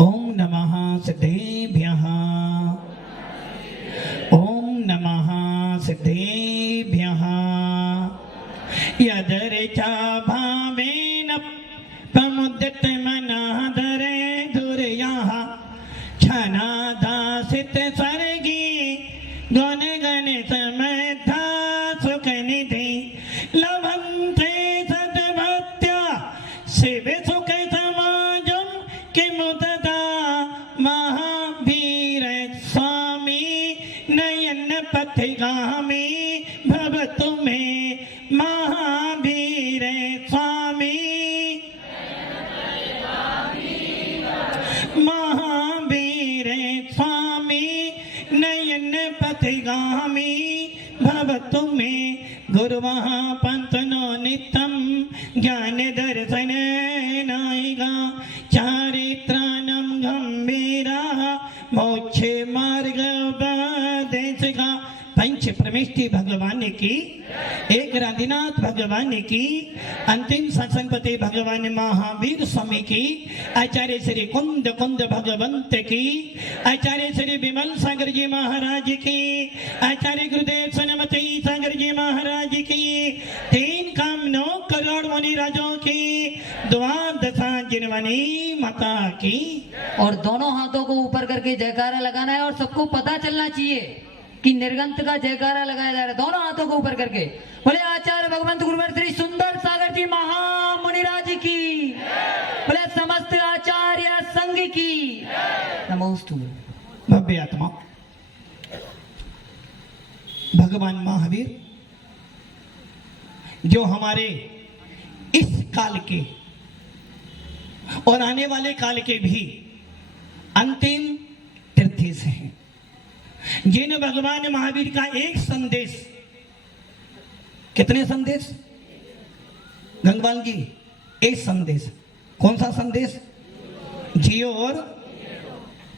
ओम नमः सिद्धेभ्यः। ओम नमः सिद्धेभ्यः। यदर्चा भावेन प्रमुदित मनादरे धुर्यः क्षणादासित स्वर्गी गुण गण समर्था सुख निधि लभन्ते सद्भक्त्या शिव सुख समाजं किमुतता महावीर स्वामी नयन पथिगामी भवतु मे महावीर स्वामी। महावीर स्वामी नयन पथिगामी भवतु मे। गुरुवः पंथनो नित्यं ज्ञान दर्शन नायिका चारित्राणं गंभीरा मोक्ष मार्ग उपदेशिका। पंच प्रमेष्टि भगवान की, एक राधिनाथ भगवान की, अंतिम सत्संगपति भगवान महावीर स्वामी की, आचार्य श्री कुंद कुंद भगवंत की, आचार्य श्री विमल सागर जी महाराज की, आचार्य गुरुदेव सनमती सागर जी महाराज की, 3 कामनों करोड़ मुनि राजों की, द्वादशा जिनवानी माता की। और दोनों हाथों को ऊपर करके जयकारा लगाना है और सबको पता चलना चाहिए कि निर्गंत का जयकारा लगाया जा रहा है। दोनों हाथों को ऊपर करके बोले आचार्य भगवंत गुरुवर श्री सुंदर सागर जी महामुनिराज की, बोले समस्त आचार्य संघ की नमोस्तु। भव्य आत्मा भगवान महावीर जो हमारे इस काल के और आने वाले काल के भी अंतिम तीर्थेश हैं, जिन भगवान महावीर का एक संदेश, कितने संदेश गंगवाल जी? एक संदेश। कौन सा संदेश? जियो। और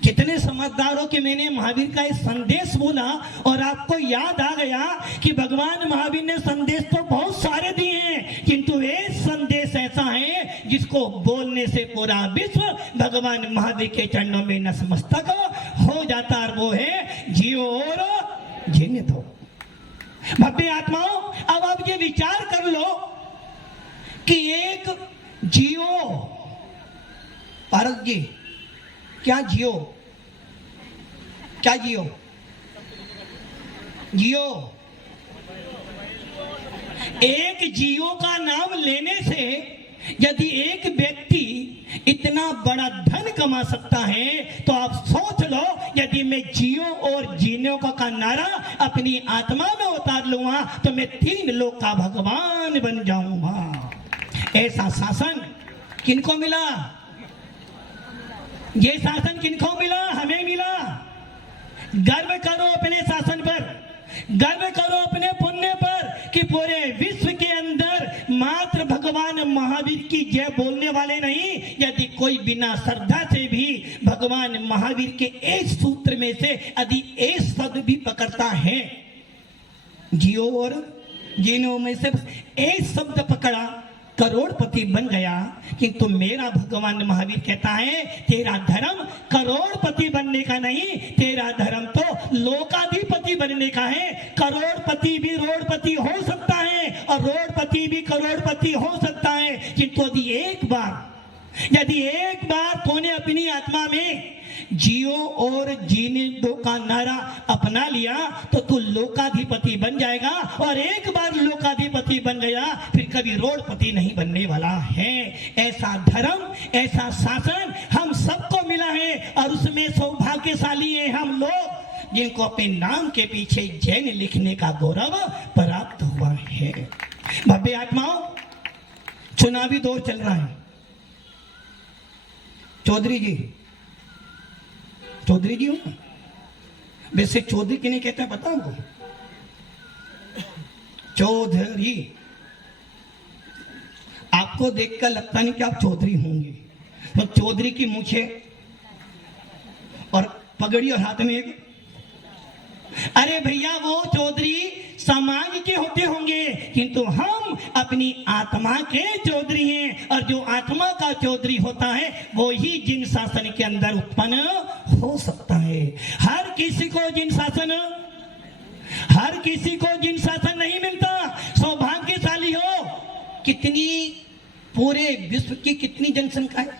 कितने समझदारों के मैंने महावीर का एक संदेश बोला और आपको याद आ गया कि भगवान महावीर ने संदेश तो बहुत सारे दिए हैं, किंतु एक संदेश ऐसा है जिसको बोलने से पूरा विश्व भगवान महावीर के चरणों में नतमस्तक हो जाता, और वो है जियो और जीने दो। भव्य आत्माओं, अब आप ये विचार कर लो कि एक जियो, पारस जी क्या जियो, क्या जियो? जियो, एक जियो का नाम लेने से यदि एक व्यक्ति इतना बड़ा धन कमा सकता है, तो आप सोच लो यदि मैं जियो और जीने का नारा अपनी आत्मा में उतार लूंगा तो मैं 3 लोक का भगवान बन जाऊंगा। ऐसा शासन किनको मिला? ये शासन किनको मिला? हमें मिला। गर्व करो अपने शासन पर, गर्व करो अपने पुण्य पर कि पूरे विश्व के अंदर मात्र भगवान महावीर की जय बोलने वाले नहीं, यदि कोई बिना श्रद्धा से भी भगवान महावीर के एक सूत्र में से यदि एक शब्द भी पकड़ता है, जियो और जीनो में से एक शब्द पकड़ा, करोड़पति बन गया। किंतु मेरा भगवान महावीर कहता है तेरा धर्म करोड़पति बनने का नहीं, तेरा धर्म तो लोकाधिपति बनने का है। करोड़पति भी रोड़पति हो सकता है और रोड़पति भी करोड़पति हो सकता है, किंतु यदि एक बार तूने अपनी आत्मा में जियो और जीने दो का नारा अपना लिया तो तू लोकाधिपति बन जाएगा, और एक बार लोकाधिपति बन गया फिर कभी रोडपति नहीं बनने वाला है। ऐसा धर्म, ऐसा शासन हम सबको मिला है, और उसमें सौभाग्यशाली है हम लोग जिनको अपने नाम के पीछे जैन लिखने का गौरव प्राप्त हुआ है। भव्य आत्माओं, चुनावी दौर चल रहा है। चौधरी जी हूं, वैसे चौधरी किन्हें कहते हैं पता आपको? चौधरी। आपको देखकर लगता नहीं कि आप चौधरी होंगे, तो चौधरी की मूछे और पगड़ी और हाथ में एक अरे भैया वो चौधरी समाज के होते होंगे, किंतु हम अपनी आत्मा के चौधरी हैं, और जो आत्मा का चौधरी होता है वो ही जिन शासन के अंदर उत्पन्न हो सकता है। हर किसी को जिन शासन नहीं मिलता। सौभाग्यशाली हो। कितनी पूरे विश्व की कितनी जनसंख्या है?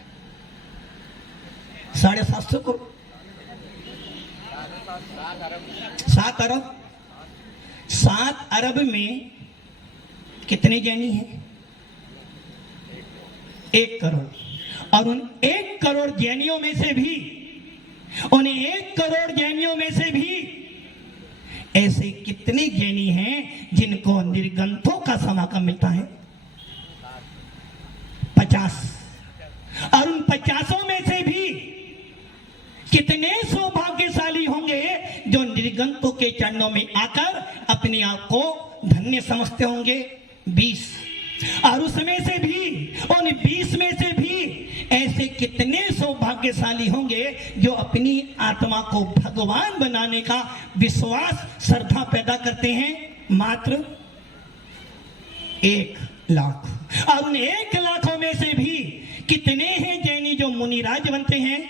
750 करोड़, 7 अरब। 7 अरब में कितने जैनी हैं? 1 करोड़। और उन 1 करोड़ जैनियों में से भी, उन 1 करोड़ जैनियों में से भी ऐसे कितने जैनी हैं जिनको निर्गंथों का समागम मिलता है? 50। और उन 50 में से भी कितने सौभाग्यशाली होंगे जो निर्गंतों के चरणों में आकर अपने आप को धन्य समझते होंगे? 20। और उसमें से भी, उन 20 में से भी ऐसे कितने सौभाग्यशाली होंगे जो अपनी आत्मा को भगवान बनाने का विश्वास, श्रद्धा पैदा करते हैं? मात्र 1 लाख। और उन 1 लाखों में से भी कितने हैं जैनी जो मुनिराज बनते हैं?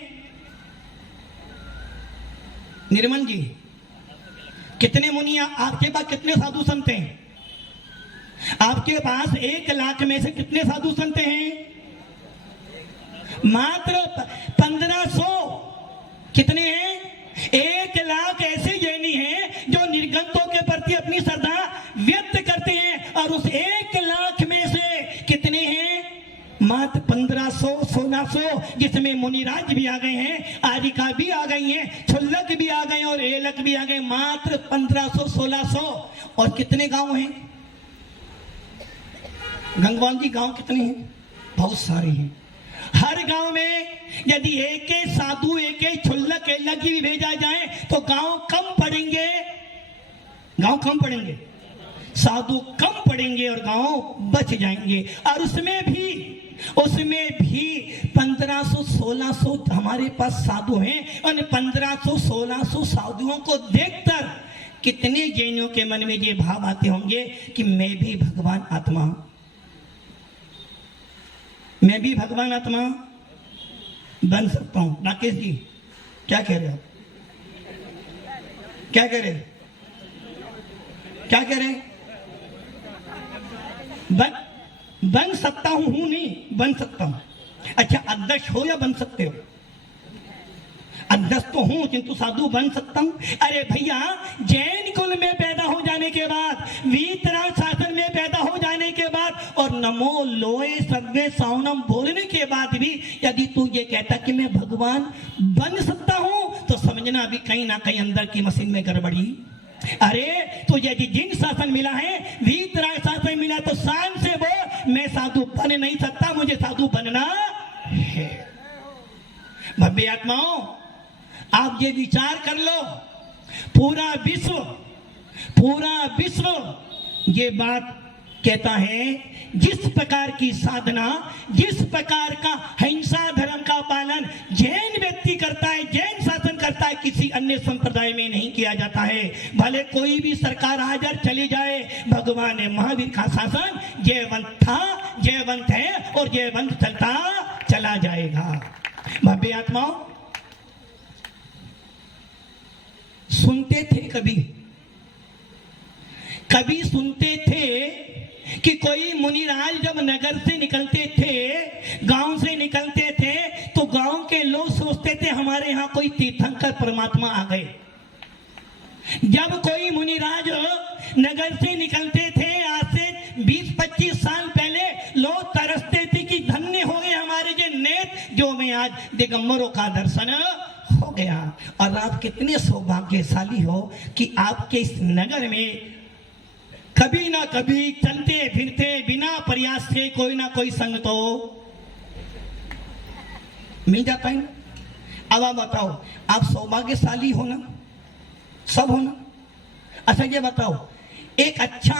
निर्मल जी, कितने मुनि? आपके पास कितने साधु संत हैं? आपके पास 1 लाख में से कितने साधु संत हैं? मात्र 1500। कितने हैं? 1 लाख ऐसे जैनी हैं जो निर्गंतों के प्रति अपनी श्रद्धा व्यक्त करते हैं, और उस 1 लाख में से कितने हैं? मात्र 1500, 1600, जिसमें मुनिराज भी आ गए हैं, आरिका भी आ गई हैं, छुल्लक भी आ गए और एलक भी आ गए। मात्र 1500, 1600। और कितने गांव हैं? गंगवाल जी, गांव कितने हैं? बहुत सारे हैं। हर गांव में यदि एक साधु, एक छुल्लक, एलक भी भेजा जाए तो गांव कम पड़ेंगे, गांव कम पड़ेंगे, साधु कम पड़ेंगे और गांव बच जाएंगे। और उसमें भी 1500, 1600 हमारे पास साधु हैं। और 1500, 1600 साधुओं को देखकर कितने जैनियों के मन में ये भाव आते होंगे कि मैं भी भगवान आत्मा हूं, मैं भी भगवान आत्मा बन सकता हूं। राकेश जी, क्या कह रहे हो? क्या कह रहे? क्या कह रहे? बन सकता हूं नहीं, बन सकता हूं। अच्छा, अध्यक्ष हो या बन सकते हो? अध्यक्ष तो हूं किंतु साधु बन सकता हूं। अरे भैया, जैन कुल में पैदा हो जाने के बाद, वीतराग शासन में पैदा हो जाने के बाद, और नमो लोए सव्वे सावनम बोलने के बाद भी यदि तू ये कहता कि मैं भगवान बन सकता हूं, तो समझना अभी कहीं ना कहीं अंदर की मशीन में गड़बड़ी। अरे तो यदि जिन शासन मिला है, वीतराग शासन मिला, तो शान से वो मैं साधु बन नहीं सकता, मुझे साधु बनना है। भव्य आत्माओं, आप ये विचार कर लो, पूरा विश्व ये बात कहता है, जिस प्रकार की साधना, जिस प्रकार का हिंसा धर्म का पालन जैन व्यक्ति करता है, जैन शासन करता है, किसी अन्य संप्रदाय में नहीं किया जाता है। भले कोई भी सरकार हाजर चली जाए, भगवान महावीर का शासन जयवंत था, जयवंत है और जयवंत चलता चला जाएगा। भव्य आत्माओं, सुनते थे कभी सुनते थे कि कोई मुनिराज जब नगर से निकलते थे, गांव से निकलते थे, तो गांव के लोग सोचते थे हमारे यहाँ कोई तीर्थंकर परमात्मा आ गए। जब कोई मुनिराज नगर से निकलते थे, आज से 20-25 साल पहले, लोग तरसते थे कि धन्य हो गए हमारे जो नेत्र, जो में आज दिगंबरों का दर्शन हो गया। और आप कितने सौभाग्यशाली हो कि आपके इस नगर में कभी ना कभी चलते फिरते बिना प्रयास से कोई ना कोई संग तो मिल जाता है। अब आप बताओ, आप सौभाग्यशाली हो ना? सब हो ना? अच्छा ये बताओ, एक अच्छा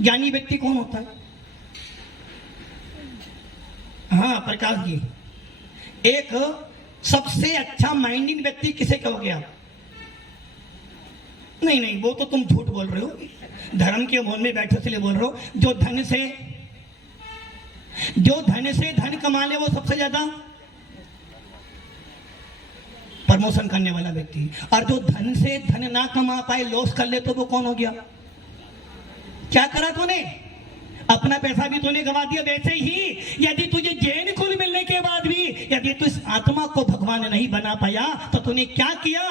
ज्ञानी व्यक्ति कौन होता है? हाँ प्रकाश जी, एक सबसे अच्छा माइंडिंग व्यक्ति किसे कहोगे आप? नहीं नहीं, वो तो तुम झूठ बोल रहे हो, धर्म के मोल में बैठे इसलिए बोल रहे हो। जो धन से धन कमा ले वो सबसे ज्यादा प्रमोशन करने वाला व्यक्ति, और जो धन से धन ना कमा पाए, लॉस कर ले, तो वो कौन हो गया? क्या करा तूने? अपना पैसा भी तूने गवा दिया। वैसे ही यदि तुझे जैन कुल मिलने के बाद भी यदि तू इस आत्मा को भगवान नहीं बना पाया, तो तूने क्या किया?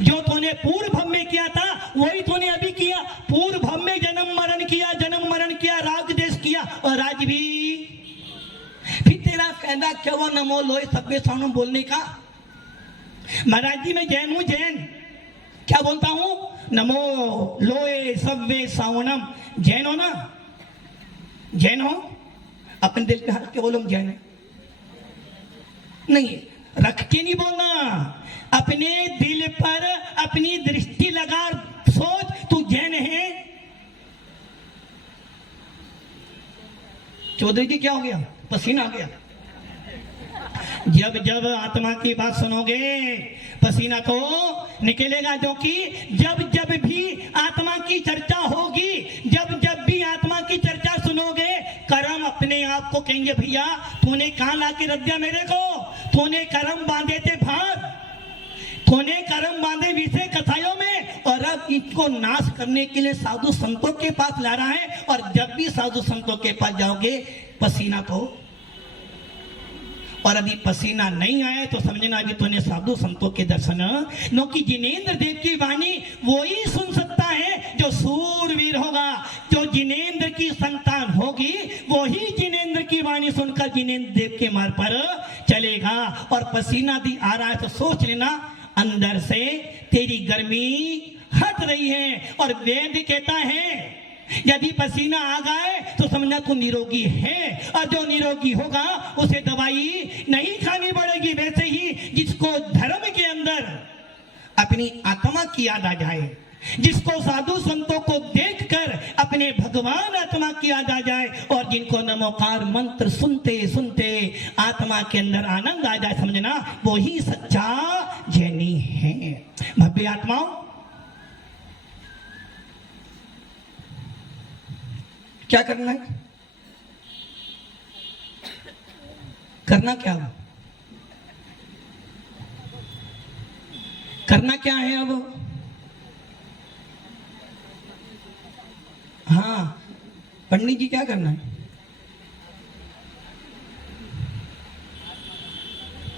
जो तूने पूर्व भव में किया था वही तूने अभी किया। पूर्व भव में जन्म मरण किया, राग देश किया, और आज भी फिर तेरा फायदा क्या हुआ नमो लोए सब्बे सावनम बोलने का? महाराज जी मैं जैन हूं, जैन क्या बोलता हूं? नमो लोए सब्बे सावनम। जैन हो ना? जैन हो? अपने दिल पे हट के बोलो जैन है। नहीं, रख के नहीं बोलना, अपने दिल पर अपनी दृष्टि लगा सोच, तू जैन है। चौधरी जी क्या हो गया? पसीना आ गया। जब जब आत्मा की बात सुनोगे पसीना तो निकलेगा, जो कि जब जब भी आत्मा की चर्चा होगी, जब जब भी आत्मा की चर्चा सुनोगे, कर्म अपने आप को कहेंगे भैया तूने कहां लाके रख दिया मेरे को? तूने कर्म बांधे थे भाग, तूने कर्म बांधे विषय कथाओं में, और अब इनको नाश करने के लिए साधु संतों के पास ला रहा है। और जब भी साधु संतों के पास जाओगे पसीना तो, और अभी पसीना नहीं आए तो समझना अभी तूने साधु संतों के दर्शन, क्योंकि जिनेंद्र देव की वाणी वो ही सुन सकता है जो सूरवीर होगा। जो जिनेंद्र की संतान होगी वो ही जिनेंद्र की वाणी सुनकर जिनेंद्र देव के मार्ग पर चलेगा। और पसीना भी आ रहा है तो सोच लेना अंदर से तेरी गर्मी हट रही है। और वेद कहता है यदि पसीना आ गए तो समझना तू निरोगी है, और जो निरोगी होगा उसे दवाई नहीं खानी पड़ेगी। वैसे ही जिसको धर्म के अंदर अपनी आत्मा की याद आ जाए, जिसको साधु संतों को देखकर अपने भगवान आत्मा की याद आ जाए, और जिनको नमोकार मंत्र सुनते सुनते आत्मा के अंदर आनंद आ जाए, समझना वो ही सच्चा जैनी है। भव्य आत्माओं, क्या करना है? करना क्या है? करना क्या है अब? हाँ पंडित जी क्या करना है?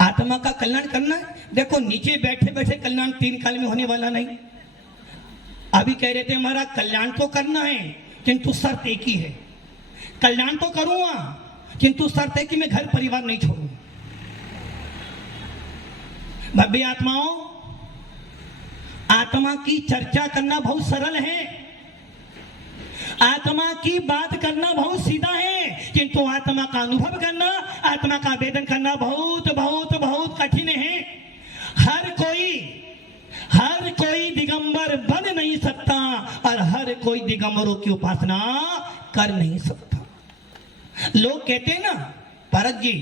आत्मा का कल्याण करना है। देखो नीचे बैठे बैठे कल्याण 3 काल में होने वाला नहीं। अभी कह रहे थे हमारा कल्याण तो करना है किंतु शर्त एक ही है, कल्याण तो करूंगा किंतु शर्त है कि मैं घर परिवार नहीं छोड़ूंगा। भव्य आत्माओं, आत्मा की चर्चा करना बहुत सरल है, आत्मा की बात करना बहुत सीधा है, किंतु आत्मा का अनुभव करना, आत्मा का वेदन करना बहुत बहुत बहुत कठिन है। हर कोई दिगंबर बन नहीं सकता, और हर कोई दिगंबरों की उपासना कर नहीं सकता। लोग कहते हैं ना भरत जी,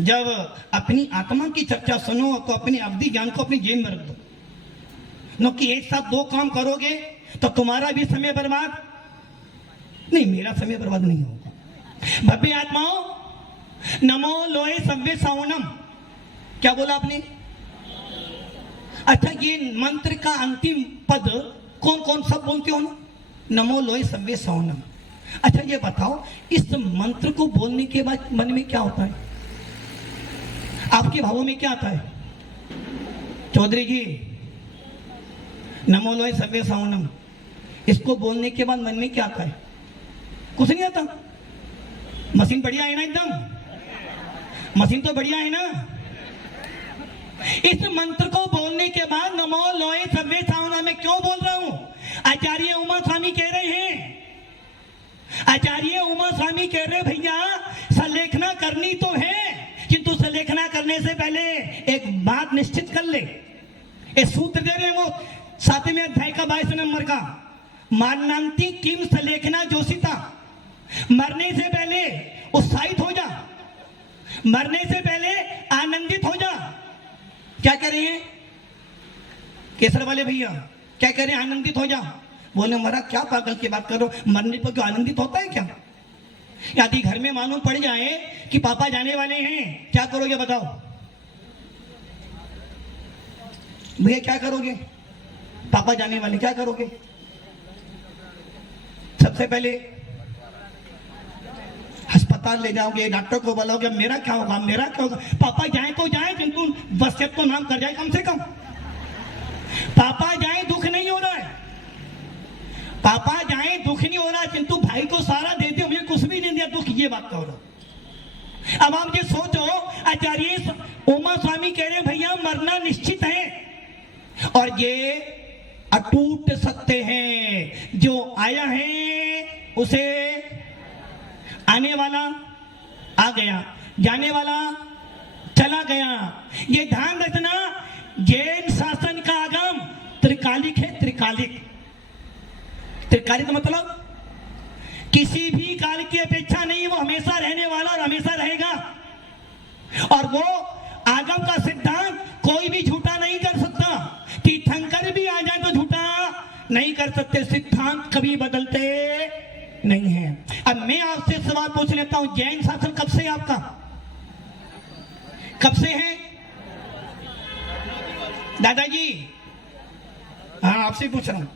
जब अपनी आत्मा की चर्चा सुनो तो अपनी अवधि ज्ञान को अपनी जेब में रख दो, क्योंकि एक साथ 2 काम करोगे तो तुम्हारा भी समय बर्बाद नहीं, मेरा समय बर्बाद नहीं होगा। भव्य आत्माओं, नमो लोए सव्य सावनम, क्या बोला आपने? अच्छा, ये मंत्र का अंतिम पद कौन कौन सब बोलते हो ना? नमो लोए सव्य सावनम। अच्छा ये बताओ, इस मंत्र को बोलने के बाद मन में क्या होता है? आपके भावों में क्या आता है? चौधरी जी, नमो लोए सव्य सावनम, इसको बोलने के बाद मन में क्या आता है? कुछ नहीं आता। मशीन बढ़िया है ना? एकदम मशीन तो बढ़िया है ना? इस मंत्र को बोलने के बाद नमो लोए सव्य सावनम में क्यों बोल रहा हूं? आचार्य उमा स्वामी कह रहे हैं, आचार्य उमा स्वामी कह रहे भैया संलेखना करनी तो है, किंतु संलेखना करने से पहले एक बात निश्चित कर ले। एक सूत्र दे रहे हैं वो 7वें अध्याय का 22 नंबर का, माननांति किम संलेखना जोशिता, मरने से पहले उत्साहित हो जा, मरने से पहले आनंदित हो जा। क्या कह रहे हैं? केसर वाले भैया क्या कह रहे हैं, आनंदित हो जा। बोले महाराज क्या पागल की बात करो, मरने पर क्यों आनंदित होता है क्या? यदि घर में मालूम पड़ जाए कि पापा जाने वाले हैं, क्या करोगे बताओ भैया, क्या करोगे? पापा जाने वाले, क्या करोगे? सबसे पहले अस्पताल ले जाओगे, डॉक्टर को बोलोगे मेरा क्या होगा, मेरा क्या होगा। पापा जाए तो जाए, किंतु वसीयत तो नाम कर जाए कम से कम। पापा जाए दुख नहीं हो रहा है, पापा जाए दुख नहीं हो रहा, किंतु भाई को सारा देते हुए कुछ भी नहीं दिया, दुख ये बात कह रहा। अब आप ये सोचो, आचार्य उमा स्वामी कह रहे भैया मरना निश्चित है, और ये अटूट सत्य है, जो आया है उसे आने वाला आ गया, जाने वाला चला गया। ये ध्यान रखना, जैन शासन का आगम त्रिकालिक है, त्रिकालिक। त्रिकालिक मतलब किसी भी काल की अपेक्षा नहीं, वो हमेशा रहने वाला और हमेशा रहेगा। और वो आगम का सिद्धांत कोई भी झूठा नहीं कर सकता, तीर्थंकर भी आ जाए तो झूठा नहीं कर सकते, सिद्धांत कभी बदलते नहीं है। अब मैं आपसे सवाल पूछ लेता हूं, जैन शासन कब से आपका, कब से है दादाजी? हाँ आपसे पूछ रहा हूं,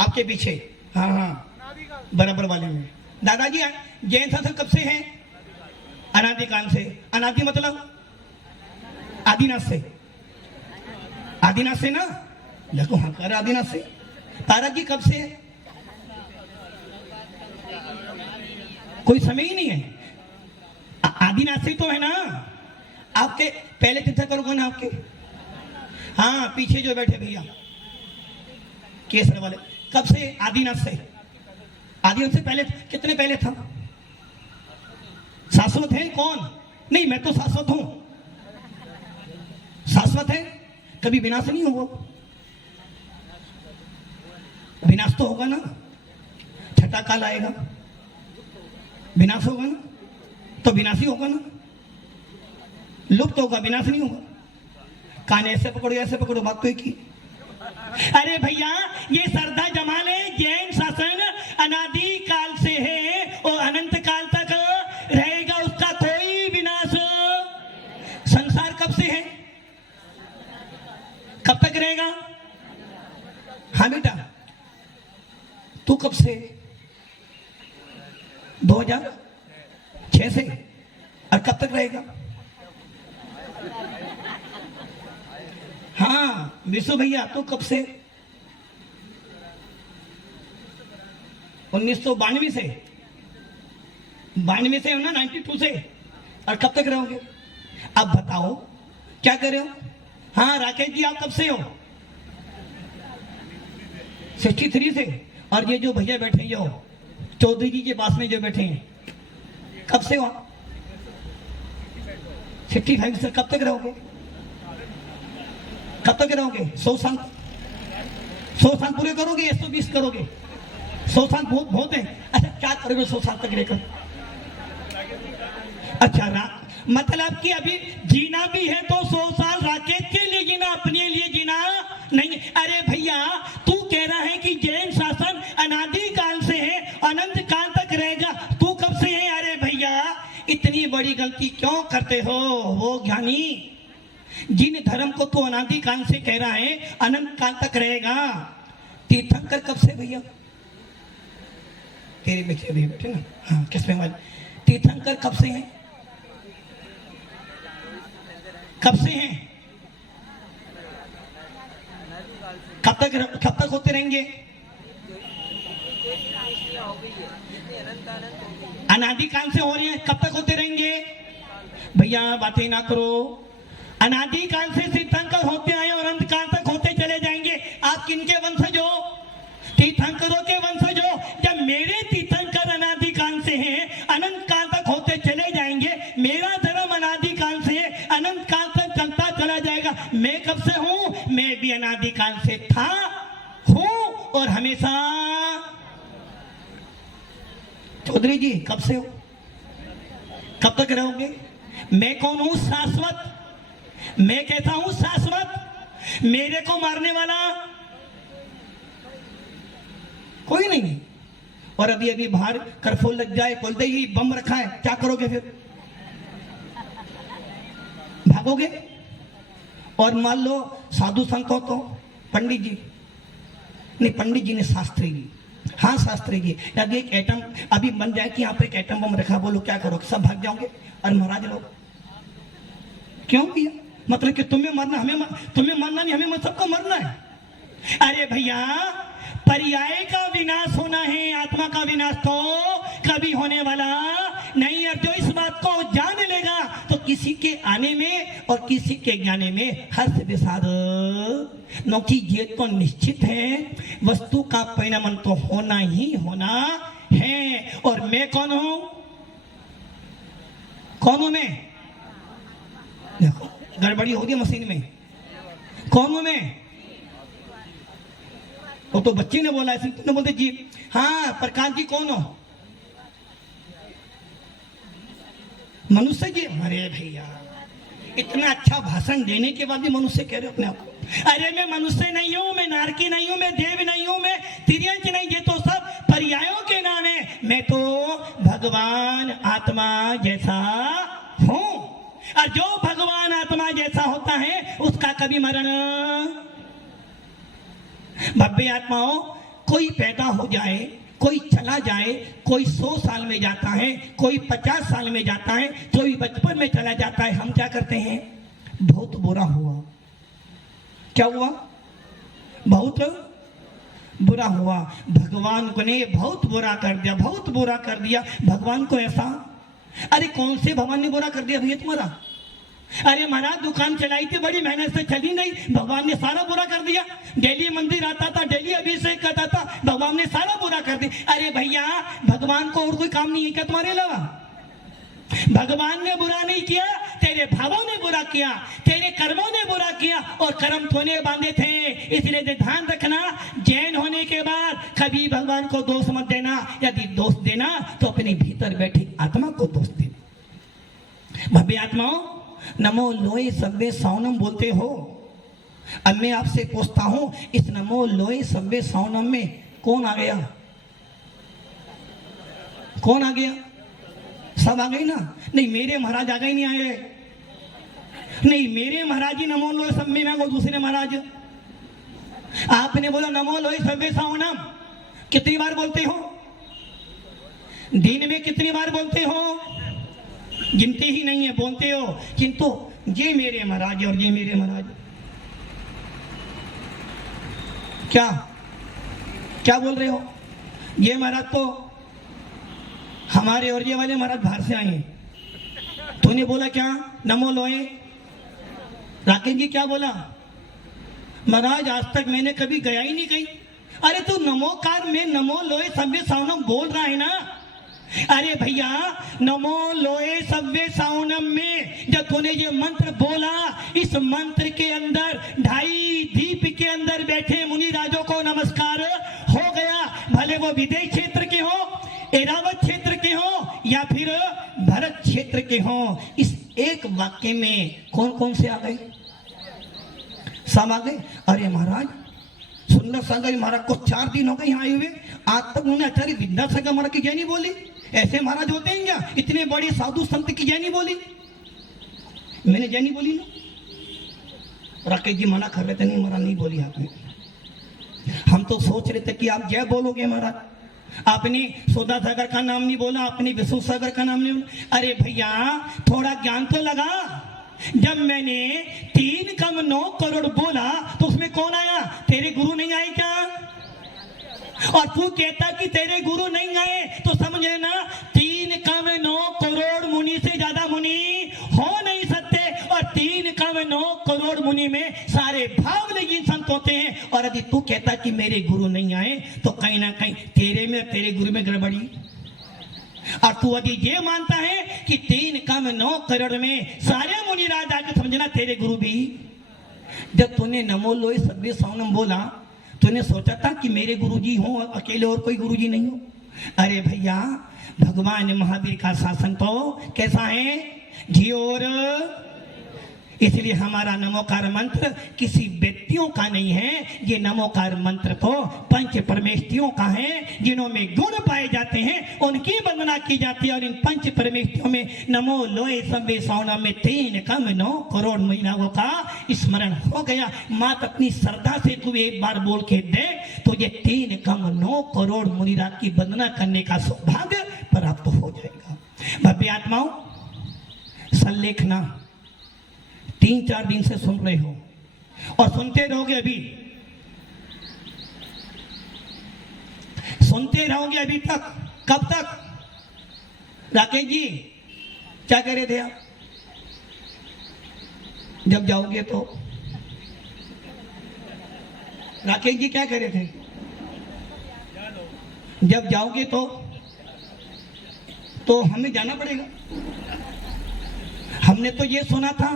आपके पीछे, हाँ हाँ बराबर वाले में। दादाजी जैन शासन कब से है? अनादिकाल से। अनादि मतलब आदिनाथ से, आदिनाथ से ना, देखो हाँ कर आदिनाथ से। तारा जी कब से है? कोई समय ही नहीं है, आदिनाथ से तो है ना। आपके पहले तीर्थंकर कौन है आपके? हाँ पीछे जो बैठे भैया केसर वाले, कब से? आदिनाथ से। आदिनाथ से पहले कितने पहले था? शाश्वत है कौन? नहीं मैं तो शाश्वत हूं, शाश्वत है, कभी विनाश नहीं होगा। विनाश तो होगा ना, छठा काल आएगा, विनाश होगा ना, तो विनाशी होगा ना, लुप्त होगा, विनाश नहीं होगा। कान ऐसे पकड़ो ऐसे पकड़ो, बात तो एक ही। अरे भैया ये श्रद्धा जमाल है, जैन शासन अनादि काल से है और अनंत काल तक रहेगा, उसका कोई विनाश। संसार कब से है, कब तक रहेगा? हाँ बेटा तू कब से? 2006 से, और कब तक रहेगा? हाँ विशु भैया तू कब से? 1992 से, 92 से हो ना, 92 से, और कब तक रहोगे? अब बताओ क्या कर रहे हो? हाँ राकेश जी आप कब से हो? 63 से। और ये जो भैया बैठे हैं, जो चौधरी जी के पास में जो बैठे हैं, कब से हो? 65 से। कब तक रहोगे? कब तक रहोगे? 100 साल, 100 साल पूरे करोगे या 120 करोगे? 100 साल बहुत बहुत है। अच्छा क्या करोगे 100 साल तक रहकर? अच्छा मतलब कि अभी जीना भी है तो 100 साल राकेश के लिए जीना, अपने लिए जीना नहीं। अरे भैया तू कह रहा है कि जैन शासन अनादि काल से है, अनंत काल तक रहेगा, तू कब से है? अरे भैया इतनी बड़ी गलती क्यों करते हो? वो ज्ञानी जिन धर्म को तू अनादि काल से कह रहा है अनंत काल तक रहेगा, तीर्थंकर कब से भैया? तेरे बेटे भी बैठे ना, हाँ किसमें वाले तीर्थंकर कब से हैं? कब से हैं? कब तक होते रहेंगे? अनादि काल से हो रहे हैं, कब तक होते रहेंगे? भैया बातें ना करो, अनादि काल से तीर्थंकर होते आए और अंत काल तक होते चले जाएंगे। आप किनके वंशज हो? तीर्थंकरों के वंशज हो। जब मेरे तीर्थंकर अनादि काल से हैं, अनंत काल तक होते चले जाएंगे, मेरा धर्म अनादि काल से है, अनंत काल तक चलता चला जाएगा। मैं कब से हूं? मैं भी अनादि काल से था, हूं और हमेशा। चौधरी जी कब से हो? कब तक रहोगे? मैं कौन हूं? शाश्वत। मैं कहता हूं शाश्वत। मेरे को मारने वाला कोई नहीं। और अभी अभी बाहर कर्फ्यू लग जाए, बोलते ही बम रखा है, क्या करोगे फिर? भागोगे? और मान लो साधु संत हो तो पंडित जी, नहीं पंडित जी ने शास्त्री जी, हाँ शास्त्री जी, यदि एक एटम अभी बन जाए कि यहाँ पे एक एटम बम रखा, बोलो क्या करोगे? सब भाग जाओगे। और महाराज लोग क्यों किया? मतलब कि तुम्हें मरना, तुम्हें मरना नहीं, हमें सबको मरना है। अरे भैया, पर्याय का विनाश होना है, आत्मा का विनाश तो कभी होने वाला नहीं। और जो इस बात को जान लेगा तो किसी के आने में और किसी के जाने में हर्ष विषाद नौकी, ये तो निश्चित है। वस्तु का परिणाम तो होना ही होना है। और मैं कौन हूं? कौन हूं मैं? देखो गड़बड़ी हो गई मशीन में। कौन हूं मैं? वो तो बच्चे ने बोला, ऐसे तुमने बोलते जी हाँ प्रकाश जी कौन हो? मनुष्य जी। अरे भैया, इतना अच्छा भाषण देने के बाद भी मनुष्य कह रहे हो अपने आप को। अरे मैं मनुष्य नहीं हूं, मैं नारकी नहीं हूं, मैं देव नहीं हूं, मैं तिर्यंच नहीं, ये तो सब पर्यायों के नाम है। मैं तो भगवान आत्मा जैसा हूं। और जो भगवान आत्मा जैसा होता है उसका कभी मरण। भव्य आत्माओं, कोई पैदा हो जाए, कोई चला जाए, कोई 100 साल में जाता है, कोई 50 साल में जाता है, कोई बचपन में चला जाता है। हम क्या करते हैं? बहुत बुरा हुआ। क्या हुआ? बहुत बुरा हुआ। भगवान को ने बहुत बुरा कर दिया, बहुत बुरा कर दिया भगवान को। ऐसा अरे कौन से भगवान ने बुरा कर दिया भैया तुम्हारा? अरे महाराज दुकान चलाई थी, बड़ी मेहनत से चली नहीं, भगवान ने सारा बुरा कर दिया। डेली मंदिर आता था, डेली अभिषेक करता था, भगवान ने सारा बुरा कर दिया। अरे भैया, भगवान को और कोई काम नहीं है क्या तुम्हारे अलावा? भगवान ने बुरा नहीं किया, तेरे भावों ने बुरा किया, तेरे कर्मों ने बुरा किया। और कर्म तूने बांधे थे, इसलिए ध्यान रखना, जैन होने के बाद कभी भगवान को दोष मत देना। यदि दोष देना तो अपने भीतर बैठी आत्मा को दोष देना। भव्य आत्माओं, नमो लोए सव्वे सावनम बोलते हो। अब मैं आपसे पूछता हूं, इस नमो लोए सव्वे सावनम में कौन आ गया? कौन आ गया? सब आ गए ना? नहीं मेरे महाराज आ गए, नहीं आए? नहीं मेरे महाराज ही नमो लोए सब में, मैं दूसरे महाराज। आपने बोला नमो लोए सव्वे सावनम, कितनी बार बोलते हो? दिन में कितनी बार बोलते हो? गिनती ही नहीं है, बोलते हो। किंतु ये मेरे महाराज और ये मेरे महाराज, क्या क्या बोल रहे हो? ये महाराज तो हमारे और ये वाले महाराज बाहर से आए हैं। तूने बोला क्या? नमो लोए। राकेश जी क्या बोला? महाराज आज तक मैंने कभी गया ही नहीं कहीं। अरे तू नमोकार में नमो लोए सव्वे सावनम बोल रहा है ना? अरे भैया, नमो लोए सव्वे सावनम में जब तूने ये मंत्र बोला, इस मंत्र के अंदर 2.5 दीप के अंदर बैठे मुनि राजों को नमस्कार हो गया। भले वो विदेश क्षेत्र के हो, एरावत क्षेत्र के हो या फिर भरत क्षेत्र के हो। इस एक वाक्य में कौन कौन से आ गए? सब आ गए। अरे महाराज, सुंदर सागर महाराज को 4 दिन हो गए यहाँ आए हुए, आज तक उन्होंने आचार्य विद्यासागर महाराज की जय नहीं बोली। ऐसे महाराज होते हैं क्या? इतने बड़े साधु संत की जय नहीं बोली? मैंने जय नहीं बोली ना? राकेश जी मना कर रहे थे, नहीं महाराज नहीं बोली आपने। हम तो सोच रहे थे कि आप जय बोलोगे महाराज। आपने सोदा सागर का नाम नहीं बोला, आपने विष्णु सागर का नाम नहीं बोला। अरे भैया, थोड़ा ज्ञान तो लगा। जब मैंने 3 कम 9 करोड़ बोला तो उसमें कौन आया? तेरे गुरु नहीं आए क्या? और तू कहता कि तेरे गुरु नहीं आए तो समझ लेना 3 कम 9 करोड़ मुनि से ज्यादा मुनि हो नहीं सकते। और 3 कम 9 करोड़ मुनि में सारे भावलगी संत होते हैं। और यदि तू कहता कि मेरे गुरु नहीं आए तो कहीं ना कहीं तेरे में तेरे गुरु में गड़बड़ी। और तू यदि ये मानता है कि 3 कम 9 करोड़ में सारे मुनि राज आके, समझना तेरे गुरु भी। जब तूने नमो लोए सव्वे सावनम बोला, तूने सोचा था कि मेरे गुरुजी हो, अकेले और कोई गुरुजी नहीं हो? अरे भैया, भगवान महावीर का शासन तो कैसा है? घी और इसलिए हमारा नमोकार मंत्र किसी व्यक्तियों का नहीं है, ये नमोकार मंत्र तो पंच परमेष्ठियों का है, जिन्होंने गुण पाए जाते हैं उनकी वंदना की जाती है। और इन पंच परमेष्ठियों में नमो लोए सभ्य सौना में 3 कम 9 करोड़ महिलाओं का स्मरण हो गया। मात अपनी श्रद्धा से तू एक बार बोल के दे तो ये 3 कम 9 करोड़ मुनिराज की वंदना करने का सौभाग्य प्राप्त हो जाएगा। भव्य आत्माओं, संलेखना 3-4 दिन से सुन रहे हो और सुनते रहोगे, अभी सुनते रहोगे अभी तक। कब तक? राकेश जी क्या कह रहे थे आप? जब जाओगे तो राकेश जी क्या कह रहे थे? जब जाओगे तो हमें जाना पड़ेगा। हमने तो ये सुना था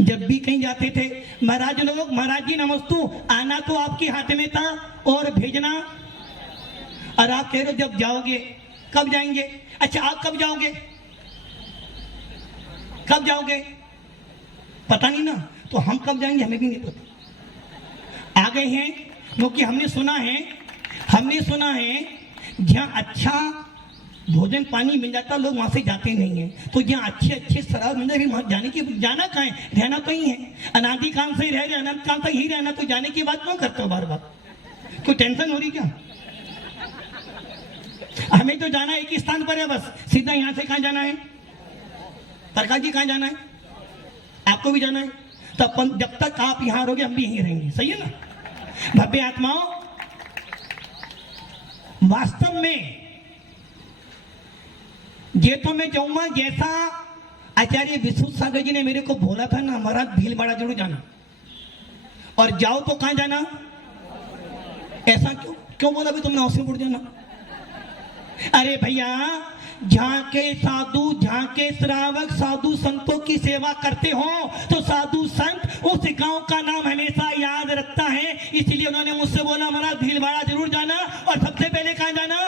जब भी कहीं जाते थे, महाराज लोग, महाराज जी नमस्तु, आना तो आपके हाथ में था और भेजना, और आप कह रहे हो जब जाओगे। कब जाएंगे? अच्छा आप कब जाओगे? कब जाओगे पता नहीं ना, तो हम कब जाएंगे हमें भी नहीं पता। आ गए हैं क्योंकि हमने सुना है जहाँ अच्छा भोजन पानी मिल जाता लोग वहां से जाते नहीं है। तो जहाँ अच्छे शराब मिल जाए वहां जाना कहाँ है? रहना तो ही है, अनादि काल से ही रह रहे, अनंत काल तक ही रहना। तो जाने की बात क्यों करते हो बार बार? कोई टेंशन हो रही क्या? हमें तो जाना एक ही स्थान पर है बस, सीधा यहाँ से कहाँ जाना है? प्रकाश जी कहाँ जाना है? आपको भी जाना है। तो अपन जब तक आप यहाँ रहोगे हम भी यहीं रहेंगे, सही है ना? भव्य आत्माओं, वास्तव में ये तो मैं जाऊंगा जैसा आचार्य विश्वनाथ सागर जी ने मेरे को बोला था ना, हमारा भीलवाड़ा जरूर जाना। और जाओ तो कहां जाना? ऐसा क्यों बोला भी तुमने? हौसलेपुर जाना। अरे भैया, जहां के साधु, जहां के श्रावक साधु संतों की सेवा करते हो तो साधु संत उस गांव का नाम हमेशा याद रखता है। इसलिए उन्होंने मुझसे बोला हमारा भीलवाड़ा जरूर जाना। और सबसे पहले कहां जाना?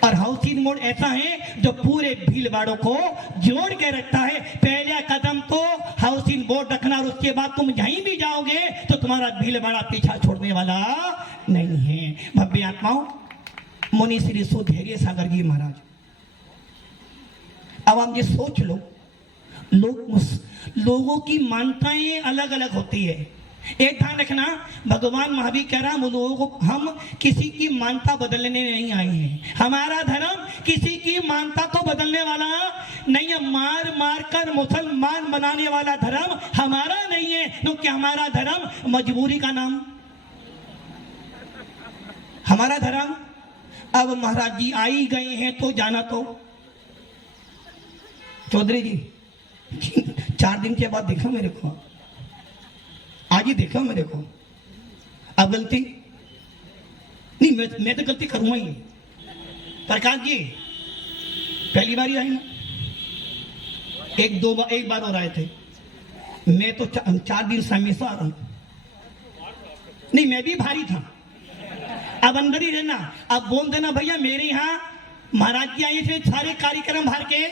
और हाउसिंग मोड ऐसा है जो पूरे भीलवाड़ों को जोड़ के रखता है। पहला कदम तो हाउसिंग बोर्ड रखना, और उसके बाद तुम जहीं भी जाओगे तो तुम्हारा भीलवाड़ा पीछा छोड़ने वाला नहीं है। भव्य आत्माओं, मुनि श्री सुधैर्य सागर जी महाराज, अब आप ये सोच लो, लोगों की मान्यताएं अलग अलग होती है। एक ध्यान रखना, भगवान महावीर कह रहा लोगों को, हम किसी की मान्यता बदलने नहीं आए हैं। हमारा धर्म किसी की मान्यता को बदलने वाला नहीं है। मार मार कर मुसलमान बनाने वाला धर्म हमारा नहीं है, क्योंकि हमारा धर्म मजबूरी का नाम, हमारा धर्म। अब महाराज जी आ ही गए हैं तो जाना तो। चौधरी जी 4 दिन के बाद देखा मेरे को, आज ही देखा मेरे को। अब गलती नहीं, मैं तो गलती करूंगा ही। प्रकाश जी पहली बार ही आए ना, एक बार और आए थे। मैं तो 4 दिन से हमेशा आ रहा हूं। नहीं, मैं भी भारी था। अब अंदर ही रहना। अब बोल देना भैया मेरे यहाँ महाराज जी आए थे, सारे कार्यक्रम भर के,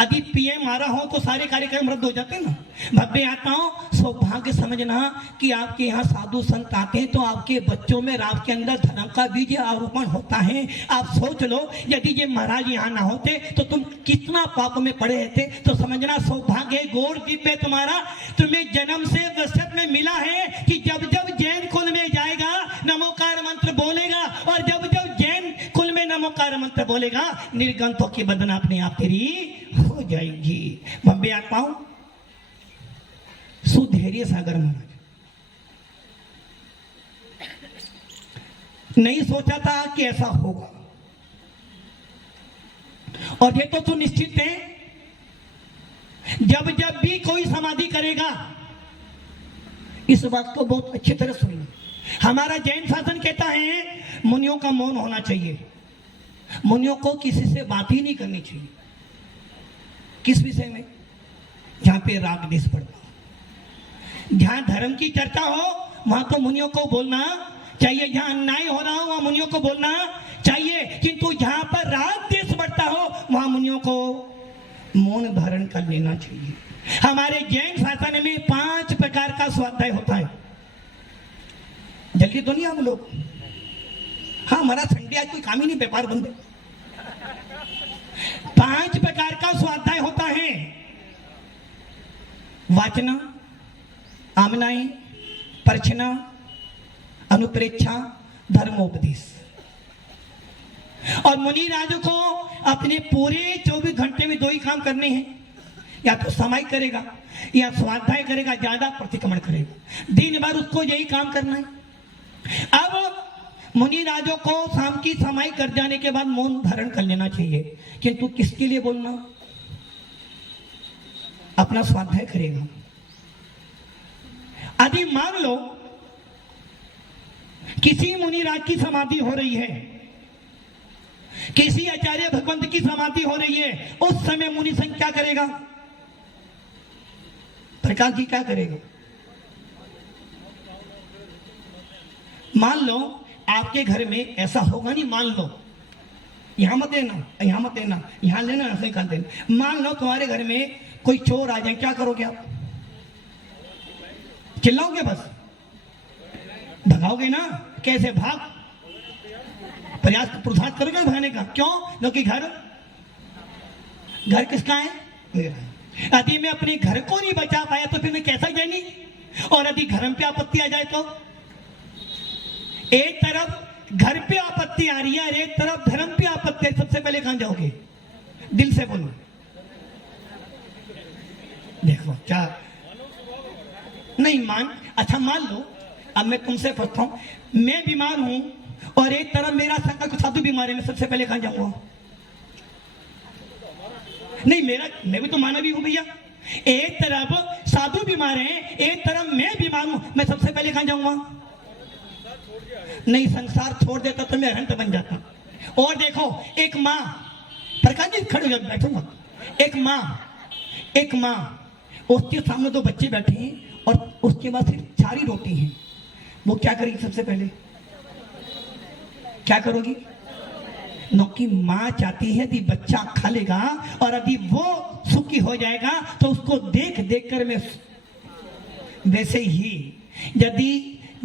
यदि पीएम आ रहा हो तो सारे कार्यक्रम रद्द हो जाते हैं ना। भव्य आत्माओं, सौभाग्य समझना कि आपके यहाँ साधु संत आते हैं तो आपके बच्चों में, आपके अंदर धर्म का बीज आरोपण होता है। आप सोच लो, यदि ये महाराज यहाँ ना होते तो तुम कितना पाप में पड़े रहते। तो समझना सौभाग्य गौर दिव्य तुम्हारा, तुम्हें जन्म से वसत में मिला है कि जब जब जैन कुल में जाएगा नमोकार मंत्र बोलेगा, और जब जब जैन कुल में नमोकार मंत्र बोलेगा निर्गंथों की वंदना अपने आप तेरी हो जाएगी। भव्य आत्माओं, सुधैर्य सागर महाराज, नहीं सोचा था कि ऐसा होगा, और ये तो सुनिश्चित है जब जब भी कोई समाधि करेगा, इस बात को बहुत अच्छी तरह सुनिए। हमारा जैन शासन कहता है मुनियों का मौन होना चाहिए, मुनियों को किसी से बात ही नहीं करनी चाहिए। किस विषय में? जहां पे राग देश पड़ता हो, जहां धर्म की चर्चा हो वहां तो मुनियों को बोलना चाहिए, जहां अन्याय हो रहा हो वहां मुनियों को बोलना चाहिए। किंतु जहां पर राग देश बढ़ता हो वहां मुनियों को मौन धारण कर लेना चाहिए। हमारे जैन शासन में 5 प्रकार का स्वाध्याय होता है। जल्दी तो नहीं हम लोग, हाँ हमारा संडे आज कोई काम ही नहीं, व्यापार बंद है। 5 प्रकार का स्वाध्याय होता है। वाचना, आमनाएं, परछना, अनुप्रेक्षा, धर्मोपदेश। और मुनि राजू को अपने पूरे 24 घंटे में 2 ही काम करने हैं, या तो समाई करेगा या स्वाध्याय करेगा, ज्यादा प्रतिक्रमण करेगा। दिन भर उसको यही काम करना है। अब मुनि राजों को शाम की समाई कर जाने के बाद मौन धारण कर लेना चाहिए, किंतु किसके लिए बोलना? अपना स्वाध्याय करेगा। यदि मान लो किसी मुनि राज की समाधि हो रही है, किसी आचार्य भगवंत की समाधि हो रही है, उस समय मुनि संघ क्या करेगा? प्रकाश जी क्या करेगा? मान लो आपके घर में ऐसा होगा नहीं, मान लो, यहां मत देना, यहां मत देना, यहां लेना, ऐसे कर देना। मान लो तुम्हारे घर में कोई चोर आ जाए, क्या करोगे आप? चिल्लाओगे? बस भगाओगे ना? कैसे भाग? प्रयास पुरुषार्थ करोगे भगाने का। क्यों? क्योंकि घर किसका है? मेरा है। यदि मैं अपने घर को नहीं बचा पाया तो फिर मैं कैसा जानी? और यदि घर पे आपत्ति आ जाए तो? एक तरफ घर पे आपत्ति आ रही है और एक तरफ धर्म पे आपत्ति है, सबसे पहले कहां जाओगे? दिल से बोलो। देखो क्या नहीं अच्छा मान लो अब मैं तुमसे पूछता हूं, मैं बीमार हूं और एक तरफ मेरा संकल्प साधु बीमार है, मैं सबसे पहले कहां जाऊंगा? नहीं, मैं भी तो मानव ही हूं भैया। एक तरफ साधु बीमार है, एक तरफ मैं बीमार हूं, मैं सबसे पहले कहां जाऊंगा? नहीं, संसार छोड़ देता तो मैं अरहंत बन जाता। और देखो एक माँ, प्रकाश जी खड़े हो बैठूंगा, एक माँ उसके सामने 2 बच्चे बैठे हैं और उसके बाद सिर्फ 4 ही रोटी हैं, वो क्या करेगी? सबसे पहले क्या करोगी? नौकी माँ चाहती है कि बच्चा खा लेगा और यदि वो सुखी हो जाएगा तो उसको देख देख कर मैं। वैसे ही यदि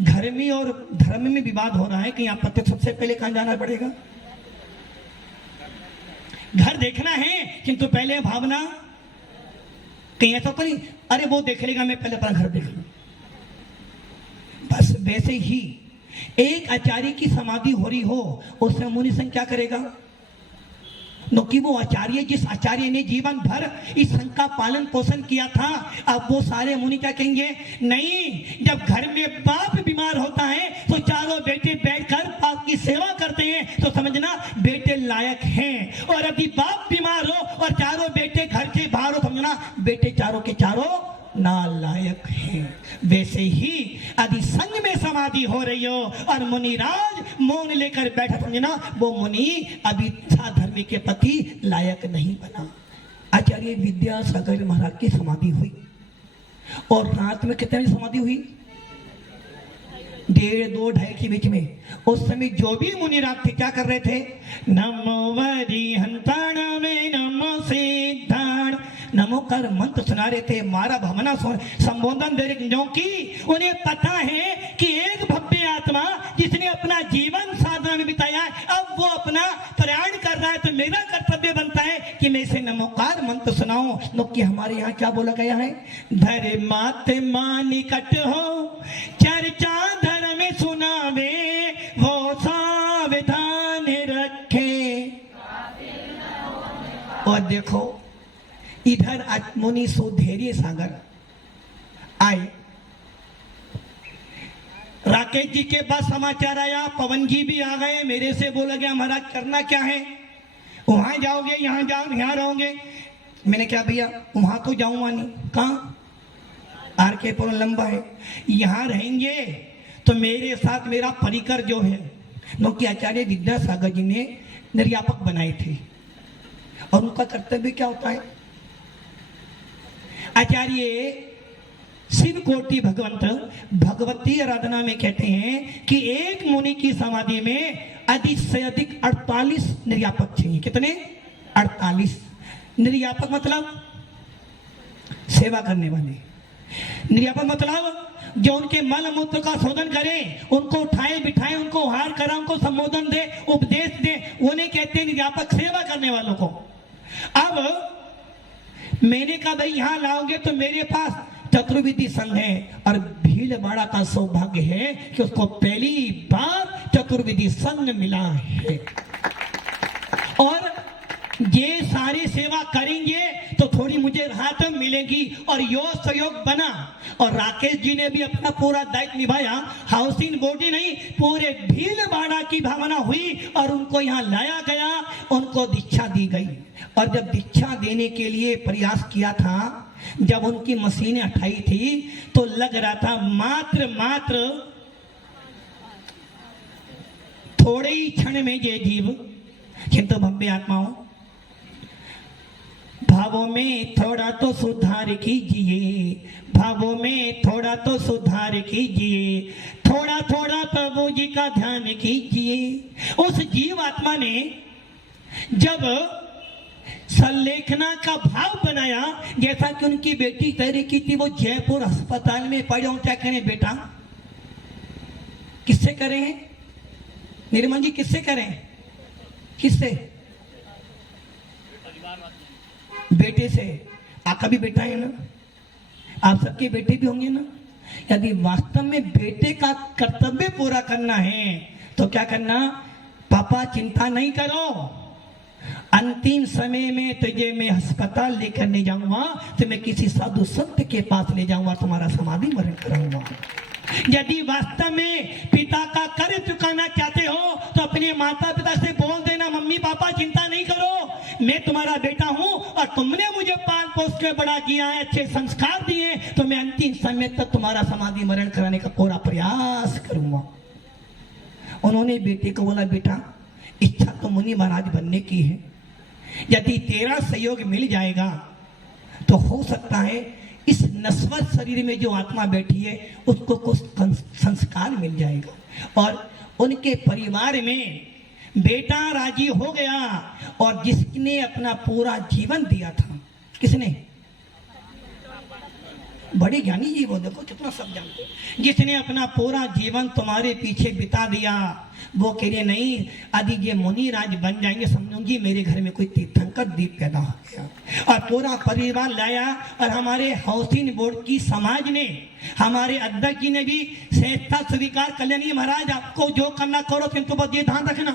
घर में और धर्म में विवाद हो रहा है कि यहाँ पर सबसे पहले कहां जाना पड़ेगा? घर देखना है किंतु पहले भावना कहीं ऐसा तो नहीं अरे वो देख लेगा, मैं पहले अपना घर देख लूं। बस वैसे ही एक आचार्य की समाधि हो रही हो, उसमें मुनि संघ क्या करेगा? क्योंकि वो आचार्य, जिस आचार्य ने जीवन भर इस संघ का पालन पोषण किया था, अब वो सारे मुनि क्या कहेंगे? नहीं, जब घर में बाप बीमार होता है तो चारों बेटे बैठकर बाप की सेवा करते हैं, तो समझना बेटे लायक हैं। और यदि बाप बीमार हो और चारों बेटे घर के बाहर हो, समझना बेटे चारों के चारों नालायक हैं। वैसे ही यदि संघ में समाधि हो रही हो और मुनिराज मौन लेकर बैठा, समझना वो मुनि अभी धर्म के प्रति लायक नहीं बना। आचार्य विद्यासागर महाराज की समाधि हुई और रात में कितने समाधि हुई? 1:30 2:30 के बीच में। उस समय जो भी मुनिराज थे क्या कर रहे थे? नमो वरिहंताण में नमो सिद्धाण नमो कर मंत्र सुना रहे थे, मारा भवना संबोधन दे रहे, क्योंकि उन्हें पता है कि एक भव्य आत्मा जिसने अपना जीवन साधना में बिताया है, अब वो अपना प्रयाण कर रहा है, तो मेरा कर्तव्य बनता है कि मैं इसे नमोकार मंत्र सुनाऊं। क्योंकि हमारे यहाँ क्या बोला गया है? धर्मात्मा निकट हो चर्चा धर्म सुनावे, वो सावधान रखे। और देखो इधर मुनि सुधैर्य सागर आए, राकेश जी के पास समाचार आया, पवन जी भी आ गए, मेरे से बोला गया महाराज करना क्या है? वहां जाओगे, यहाँ जाओ, यहाँ रहोगे? मैंने क्या भैया वहां तो जाऊंगा नहीं। कहाँ? आर के पुर लंबा है, यहाँ रहेंगे तो मेरे साथ मेरा परिकर जो है, क्योंकि आचार्य विद्यासागर जी ने निर्यापक बनाए थे और उनका कर्तव्य क्या होता है? आचार्य शिव कोटि भगवंत भगवती आराधना में कहते हैं कि एक मुनि की समाधि में अधिक से अधिक 48 निर्यापक चाहिए। कितने? 48। निर्यापक मतलब सेवा करने वाले, निर्यापक मतलब जो उनके मल मूत्र का शोधन करें, उनको उठाए बिठाए, उनको हार करा, उनको संबोधन दे, उपदेश दे, उन्हें कहते हैं निर्यापक, सेवा करने वालों को। अब मैंने कहा भाई यहां लाओगे तो मेरे पास चतुर्विधि संघ है, और भीलवाड़ा का सौभाग्य है कि उसको पहली बार चतुर्विधि संघ मिला है। और ये सारी सेवा करेंगे तो थोड़ी मुझे राहत मिलेगी, और योग सहयोग बना। और राकेश जी ने भी अपना पूरा दायित्व निभाया, हाउसिंग बोर्ड ही नहीं, पूरे भीलवाड़ा की भावना हुई और उनको यहाँ लाया गया, उनको दीक्षा दी गई। और जब दीक्षा देने के लिए प्रयास किया था, जब उनकी मशीनें हटाई थी, तो लग रहा था मात्र थोड़े ही क्षण में ये जीव, किंतु भव्य आत्माओं, भावों में थोड़ा तो सुधार कीजिए, भावों में थोड़ा तो सुधार कीजिए, थोड़ा थोड़ा प्रभु जी का ध्यान कीजिए। उस जीव आत्मा ने जब संलेखना का भाव बनाया, जैसा कि उनकी बेटी तैयारी की थी, वो जयपुर अस्पताल में पड़े हो, क्या करें बेटा, किससे करें निर्मल जी, किससे करें, किससे, बेटे से। आपका भी बेटा है ना, आप सबके बेटे भी होंगे ना। यदि वास्तव में बेटे का कर्तव्य पूरा करना है तो क्या करना, पापा चिंता नहीं करो, अंतिम समय में तुझे मैं अस्पताल लेकर नहीं जाऊंगा, तो मैं किसी साधु संत के पास ले जाऊंगा, तुम्हारा समाधि मरण कराऊंगा। यदि वास्तव में पिता का कर्ज चुकाना चाहते हो तो अपने माता पिता से बोल देना, मम्मी पापा चिंता नहीं करो, मैं तुम्हारा बेटा हूं और तुमने मुझे पाल पोस के बड़ा किया है, अच्छे संस्कार दिए, तो मैं अंतिम समय तक तुम्हारा समाधि मरण कराने का पूरा प्रयास करूंगा। उन्होंने बेटे को बोला, बेटा इच्छा तो मुनि महाराज बनने की है, यदि तेरा सहयोग मिल जाएगा तो हो सकता है इस नश्वर शरीर में जो आत्मा बैठी है उसको कुछ संस्कार मिल जाएगा। और उनके परिवार में बेटा राजी हो गया, और जिसने अपना पूरा जीवन दिया था, किसने, बड़े ज्ञानी जी वो, देखो कितना सब जानते, जिसने अपना पूरा जीवन तुम्हारे पीछे बिता दिया, वो कह रहे नहीं, यदि ये मुनि राज बन जाएंगे, समझूंगी मेरे घर में कोई तीर्थंकर दीप पैदा हो गया। और पूरा परिवार लाया, और हमारे हाउसिंग बोर्ड की समाज ने, हमारे अध्यक्ष जी ने भी श्रेष्ठता स्वीकार कर लिया, महाराज आपको जो करना करो, किंतु बस ये ध्यान रखना।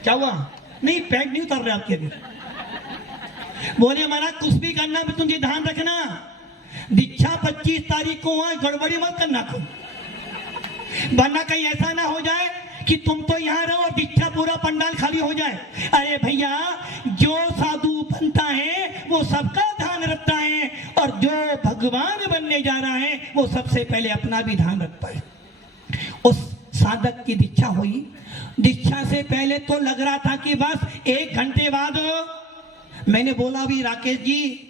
क्या हुआ, नहीं पैक नहीं उतर रहे आपके अभी, बोले महाराज कुछ भी करना भी तुझे ध्यान रखना, दीक्षा 25 तारीख को वहां गड़बड़ी मत करना को, वरना कहीं ऐसा ना हो जाए कि तुम तो यहाँ रहो और दीक्षा पूरा पंडाल खाली हो जाए। अरे भैया, जो साधु बनता है वो सबका ध्यान रखता है, और जो भगवान बनने जा रहा है वो सबसे पहले अपना भी ध्यान रखता है। उस साधक की दीक्षा हुई, दीक्षा से पहले तो लग रहा था कि बस 1 घंटे बाद, मैंने बोला भी राकेश जी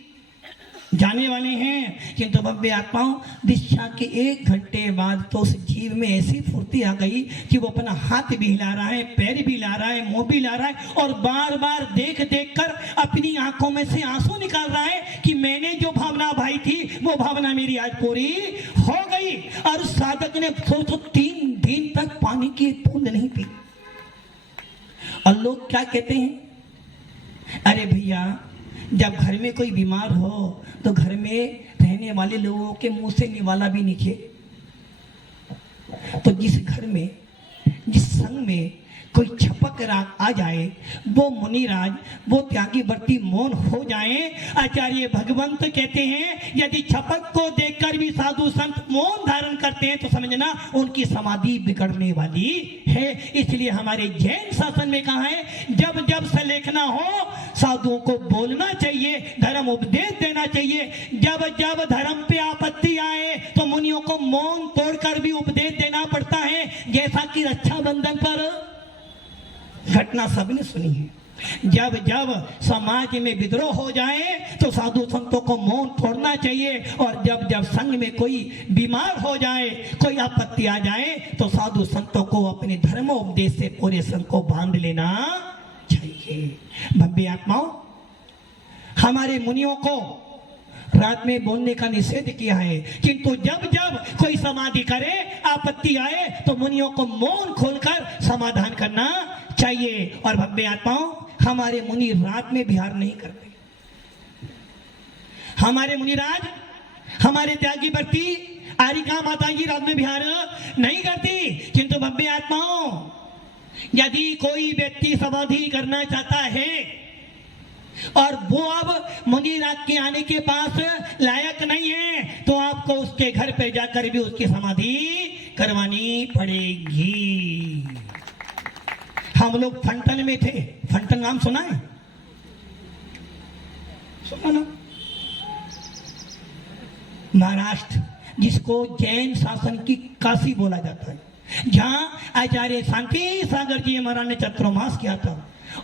जाने वाले हैं, किंतु भव्य आत्माओं, दीक्षा के 1 घंटे बाद तो उस जीव में ऐसी फुर्ती आ गई कि वो अपना हाथ भी हिला रहा है, पैर भी हिला रहा है, मुंह भी हिला रहा है, और बार बार देख देख कर अपनी आंखों में से आंसू निकाल रहा है कि मैंने जो भावना भाई थी वो भावना मेरी आज पूरी हो गई। और उस साधक ने तो 3 दिन तक पानी की बूंद नहीं पी। और लोग क्या कहते हैं, अरे भैया जब घर में कोई बीमार हो तो घर में रहने वाले लोगों के मुंह से निवाला भी निकले। तो जिस घर में, जिस संग में कोई छपक राग आ जाए, वो मुनिराज, वो त्यागी वर्ती मौन हो जाए। आचार्य भगवंत कहते हैं यदि छपक को देखकर भी साधु संत मौन धारण करते हैं तो समझना उनकी समाधि बिगड़ने वाली है। इसलिए हमारे जैन शासन में कहा है, जब जब संलेखना हो साधुओं को बोलना चाहिए, धर्म उपदेश देना चाहिए। जब जब धर्म पे आपत्ति आए तो मुनियों को मौन तोड़कर भी उपदेश देना पड़ता है, जैसा कि रक्षाबंधन पर घटना सबने सुनी है। जब जब समाज में विद्रोह हो जाए तो साधु संतों को मौन तोड़ना चाहिए, और जब जब संघ में कोई बीमार हो जाए, कोई आपत्ति आ जाए तो साधु संतों को अपने धर्म उपदेश से पूरे संघ को बांध लेना चाहिए। लीजिए। भव्य आत्माओं, हमारे मुनियों को रात में बोलने का निषेध किया है, किंतु जब जब कोई समाधि करे, आपत्ति आए, तो मुनियों को मौन खोलकर समाधान करना चाहिए। और भव्य आत्माओं, हमारे मुनि रात में विहार नहीं करते। हमारे मुनिराज, हमारे त्यागी वर्ती आरिका माता जी रात में विहार नहीं करती, किंतु भव्य आत्माओं, यदि कोई व्यक्ति समाधि करना चाहता है और वो अब मुनिराज के आने के पास लायक नहीं है, तो आपको उसके घर पे जाकर भी उसकी समाधि करवानी पड़ेगी। हम लोग फंटन में थे। फंटन नाम सुना है? सुना ना? महाराष्ट्र, जिसको जैन शासन की काशी बोला जाता है, जहां आचार्य शांति सागर जी महाराज ने चतुर्मास किया था।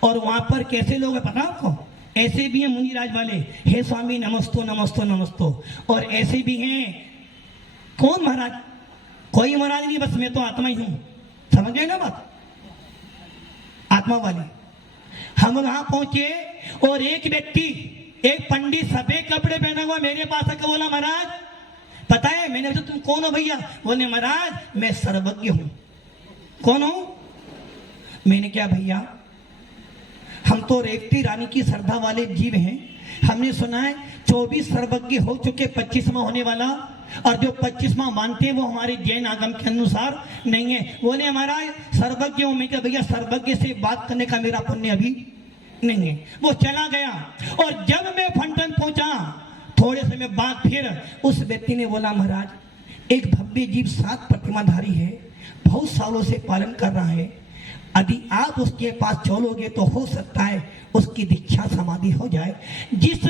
और वहां पर कैसे लोग है पता आपको? ऐसे भी हैं मुनिराज वाले, हे स्वामी नमस्तो नमस्तो नमस्तो, और ऐसे भी हैं, कौन महाराज? कोई महाराज नहीं, बस मैं तो आत्मा ही हूं। समझ गए ना बात? आत्मा वाली। हम वहां पहुंचे और एक व्यक्ति, एक पंडित सफेद कपड़े पहना हुआ मेरे पास आकर बोला, महाराज पता है? मैंने पूछा तुम कौन हो भैया? बोले महाराज मैं सर्वज्ञ हूं। कौन हूं? मैंने क्या भैया, हम तो रेवती रानी की श्रद्धा वाले जीव हैं। हमने सुना है 24 सर्वज्ञ हो चुके, 25वां होने वाला, और जो 25वां मानते हैं वो हमारे जैन आगम के अनुसार नहीं है। बोले महाराज सर्वज्ञ हूं। मैं क्या भैया, सर्वज्ञ से बात करने का मेरा पुण्य अभी नहीं है। वो चला गया। और जब मैं फंटन पहुंचा, थोड़े समय बाद फिर उस व्यक्ति ने बोला, महाराज एक भव्य जीव 7 प्रतिमाधारी है, बहुत सालों से पालन कर रहा है, यदि आप उसके पास चलोगे तो हो सकता है उसकी दीक्षा समाधि हो जाए। जिस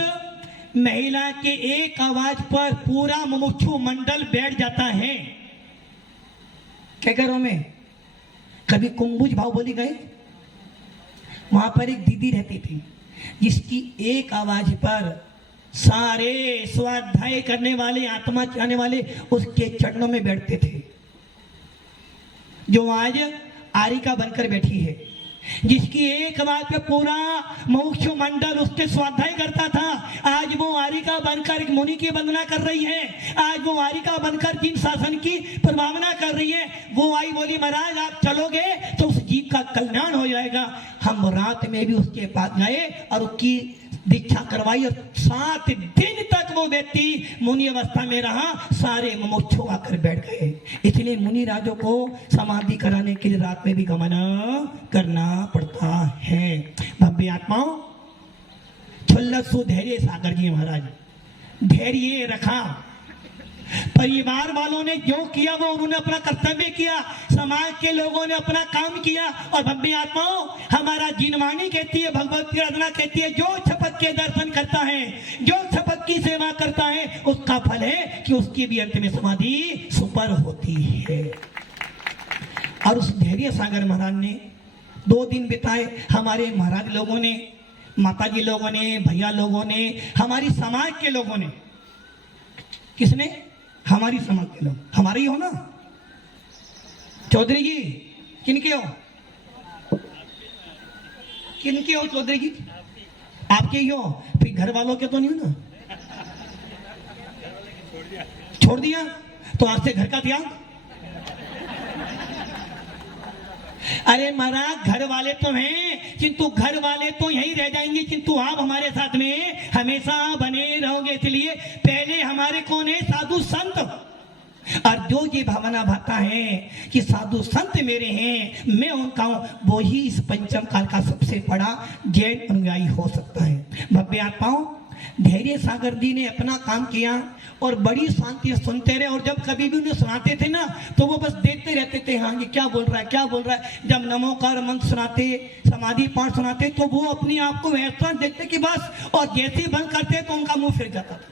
महिला के एक आवाज पर पूरा मुमुक्षु मंडल बैठ जाता है। क्या करो में कभी कुंभुज भाव बोली गए? वहां पर एक दीदी रहती थी, जिसकी एक आवाज पर सारे स्वाध्याय करने वाले, आत्मा चाहने वाले उसके चरणों में बैठते थे। जो आज आरिका बनकर बैठी है, जिसकी एक आवाज पे पूरा मोक्ष मंडल उसके स्वाध्याय करता था, आज वो आरिका बनकर एक मुनि की वंदना कर रही है। आज वो आरिका बनकर जिन शासन की प्रभावना कर रही है, वो आई बोली, महाराज आप चलोगे तो उस जीव का कल्याण हो जाएगा। हम रात में भी उसके पास गए और उसकी दीक्षा करवाई, और 7 दिन तक वो व्यक्ति मुनि अवस्था में रहा। सारे मुमुक्षु आकर बैठ गए। इसलिए मुनि राजों को समाधि कराने के लिए रात में भी गमन करना पड़ता है। भव्य आत्माओं, छुल्लसु धैर्य सागर जी महाराज धैर्य रखा। परिवार वालों ने जो किया वो उन्होंने अपना कर्तव्य किया, समाज के लोगों ने अपना काम किया। और भव्य आत्माओं, हमारा जिनवाणी कहती है, भगवत की आराधना कहती है, जो शपथ के दर्शन करता है, जो शपथ की सेवा करता है, उसका फल है कि उसकी भी अंत में समाधि सुपर होती है। और उस धैर्य सागर महाराज ने 2 दिन बिताए। हमारे महाराज लोगों ने, माता जी लोगों ने, भैया लोगों ने, हमारी समाज के लोगों ने, किसने? हमारी समाज के लोग, हमारे ही हो ना। चौधरी जी किनके हो? किनके हो चौधरी जी? आपके ही हो? फिर घर वालों के तो नहीं हो ना? छोड़ दिया तो आज से घर का त्याग। अरे महाराज घर वाले तो हैं, किंतु घर वाले तो यहीं रह जाएंगे, किंतु आप हमारे साथ में हमेशा बने रहोगे। इसलिए पहले हमारे कौन है? साधु संत। और जो ये भावना भाता है कि साधु संत मेरे हैं, मैं उनका हूं, वो ही इस पंचम काल का सबसे बड़ा जैन अनुयायी हो सकता है। भव्य आत्माओं, धैर्य सागर जी ने अपना काम किया और बड़ी शांति से सुनते रहे। और जब कभी भी उन्हें सुनाते थे ना, तो वो बस देखते रहते थे, हाँ ये क्या बोल रहा है, क्या बोल रहा है। जब नमोकार मंत्र सुनाते, समाधि पाठ सुनाते, तो वो अपने आप को ऐसा देखते कि बस, और जैसे ही बंद करते तो उनका मुंह फिर जाता था।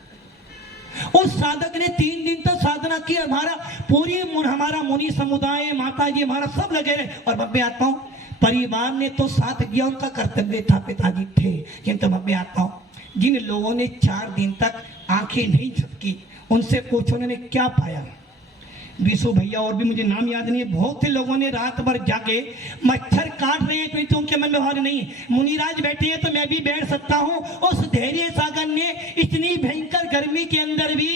उस साधक ने 3 दिन तक साधना की। हमारा मुनि समुदाय, माता जी, हमारा सब लगे रहे। और भव्य आत्माओं, परिवार ने तो साथ दिया, उनका कर्तव्य था, पिताजी थे। किंतु भव्य आत्माओं, जिन लोगों ने 4 दिन तक आंखें नहीं झपकी, उनसे पूछो उन्होंने क्या पाया। विशु भैया और भी मुझे नाम याद नहीं है, बहुत से लोगों ने रात भर जाके मच्छर काट रहे हैं, कोई तो उनके मन में भार नहीं। मुनिराज बैठे हैं तो मैं भी बैठ सकता हूँ। उस धैर्य सागर ने इतनी भयंकर गर्मी के अंदर भी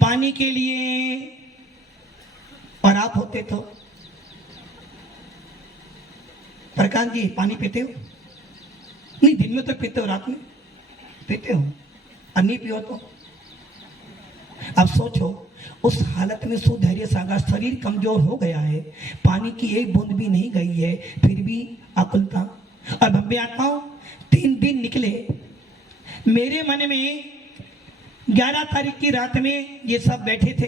पानी के लिए, और आप होते तो प्रकाश जी पानी पीते हो? नहीं, दिन में तो पीते हो, रात में पीते हो, और नहीं पियो तो? अब सोचो उस हालत में सुधैर्य सागर, शरीर कमजोर हो गया है, पानी की एक बूंद भी नहीं गई है, फिर भी आकुलता। अब मैं आता हूं, 3 दिन निकले, मेरे मन में 11 तारीख की रात में ये सब बैठे थे,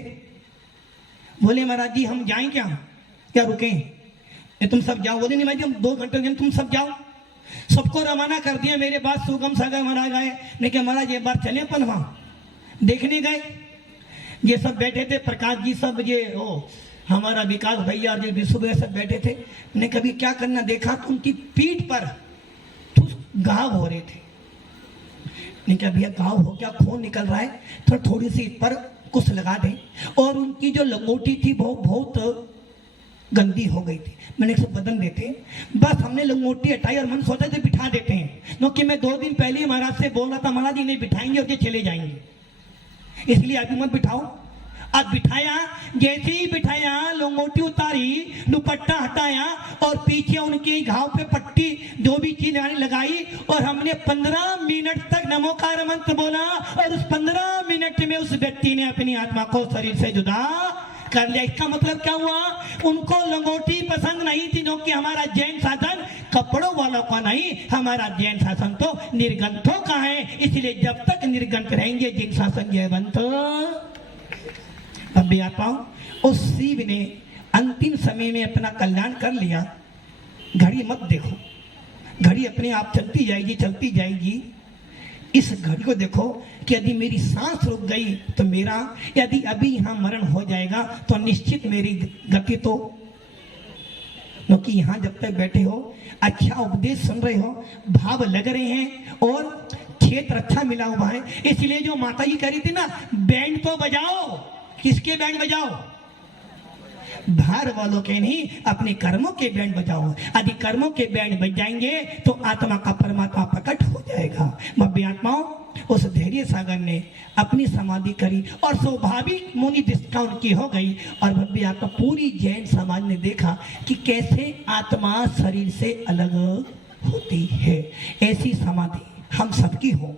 बोले महाराज जी हम जाएं क्या रुकें? तुम सब जाओ। बोले नहीं महाराज हम 2 घंटे, तुम सब जाओ। सबको रवाना कर दिया। मेरे बाद सुगम सागर महाराज आए, मैं क्या महाराज एक बार चले अपन वहां देखने गए। ये सब बैठे थे, प्रकाश जी सब, ये हमारा विकास भैया और विशु भैया सब बैठे थे। मैंने कभी क्या करना, देखा तो उनकी पीठ पर घाव हो रहे थे। मैंने कहा भैया घाव हो क्या, खून निकल रहा है, तो थोड़ी सी इस पर कुछ लगा दें। और उनकी जो लंगोटी थी वो बहुत गंदी हो गई थी, मैंने इसे बदल देते। बस हमने लंगोटी हटाई और मन सोचा थे बिठा देते हैं, क्योंकि मैं 2 दिन पहले महाराज से बोल रहा था महाराज जी नहीं बिठाएंगे और ये चले जाएंगे, इसलिए अभी मत बिठाओ। अब बिठाया, जैसे ही बिठाया लंगोटी उतारी, दुपट्टा हटाया और पीछे उनके घाव पे पट्टी जो भी चीज लगाई, और हमने 15 मिनट तक नमोकार मंत्र बोला। और उस 15 मिनट में उस व्यक्ति ने अपनी आत्मा को शरीर से जुदा कर लिया। इसका मतलब क्या हुआ, उनको लंगोटी पसंद नहीं थी, क्योंकि हमारा जैन शासन कपड़ों वालों का नहीं, हमारा जैन शासन तो निर्गंथों का है। इसलिए जब तक निर्गंथ रहेंगे जैन शासन जयवंत। अब भी आता हूं, उस शिव ने अंतिम समय में अपना कल्याण कर लिया। घड़ी मत देखो, घड़ी अपने आप चलती जाएगी। इस घड़ी को देखो कि यदि मेरी सांस रुक गई तो मेरा, यदि अभी यहां मरण हो जाएगा तो निश्चित मेरी गति तो, क्योंकि यहां जब तक बैठे हो, अच्छा उपदेश सुन रहे हो, भाव लग रहे हैं और क्षेत्र अच्छा मिला हुआ है। इसलिए जो माता जी कह रही थी ना, बैंड तो बजाओ। किसके बैंड बजाओ? बाहर वालों के नहीं, अपने कर्मों के बैंड बजाओ। यदि कर्मों के बैंड बज जाएंगे तो आत्मा का परमात्मा प्रकट हो जाएगा। भव्य आत्माओं, उस धैर्य सागर ने अपनी समाधि करी और स्वाभाविक मुनि दृष्टा उनकी हो गई। और भव्य आत्मा, पूरी जैन समाज ने देखा कि कैसे आत्मा शरीर से अलग होती है। ऐसी समाधि हम सबकी हो,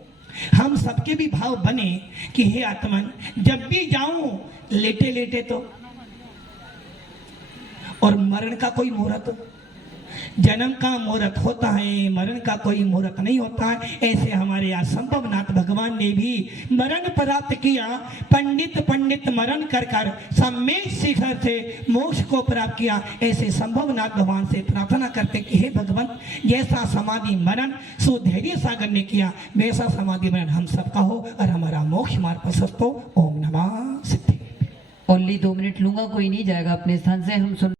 हम सबके भी भाव बने कि हे आत्मन, जब भी जाऊं लेटे लेटे तो, और मरण का कोई मुहूर्त, जन्म का मुहूर्त होता है, मरण का कोई मुहूर्त नहीं होता है। ऐसे हमारे यहाँ संभवनाथ भगवान ने भी मरण प्राप्त किया। पंडित मरण कर सम्यक शिखर से मोक्ष को प्राप्त किया। ऐसे संभवनाथ भगवान से प्रार्थना करते कि हे भगवान, जैसा समाधि मरण सुधैर्य सागर ने किया, वैसा समाधि मरण हम सबका हो और हमारा मोक्ष मार्ग प्रशस्त हो। ओम नमः सिद्धि। ओनली 2 मिनट लूंगा, कोई नहीं जाएगा अपने स्थान से। हम सुन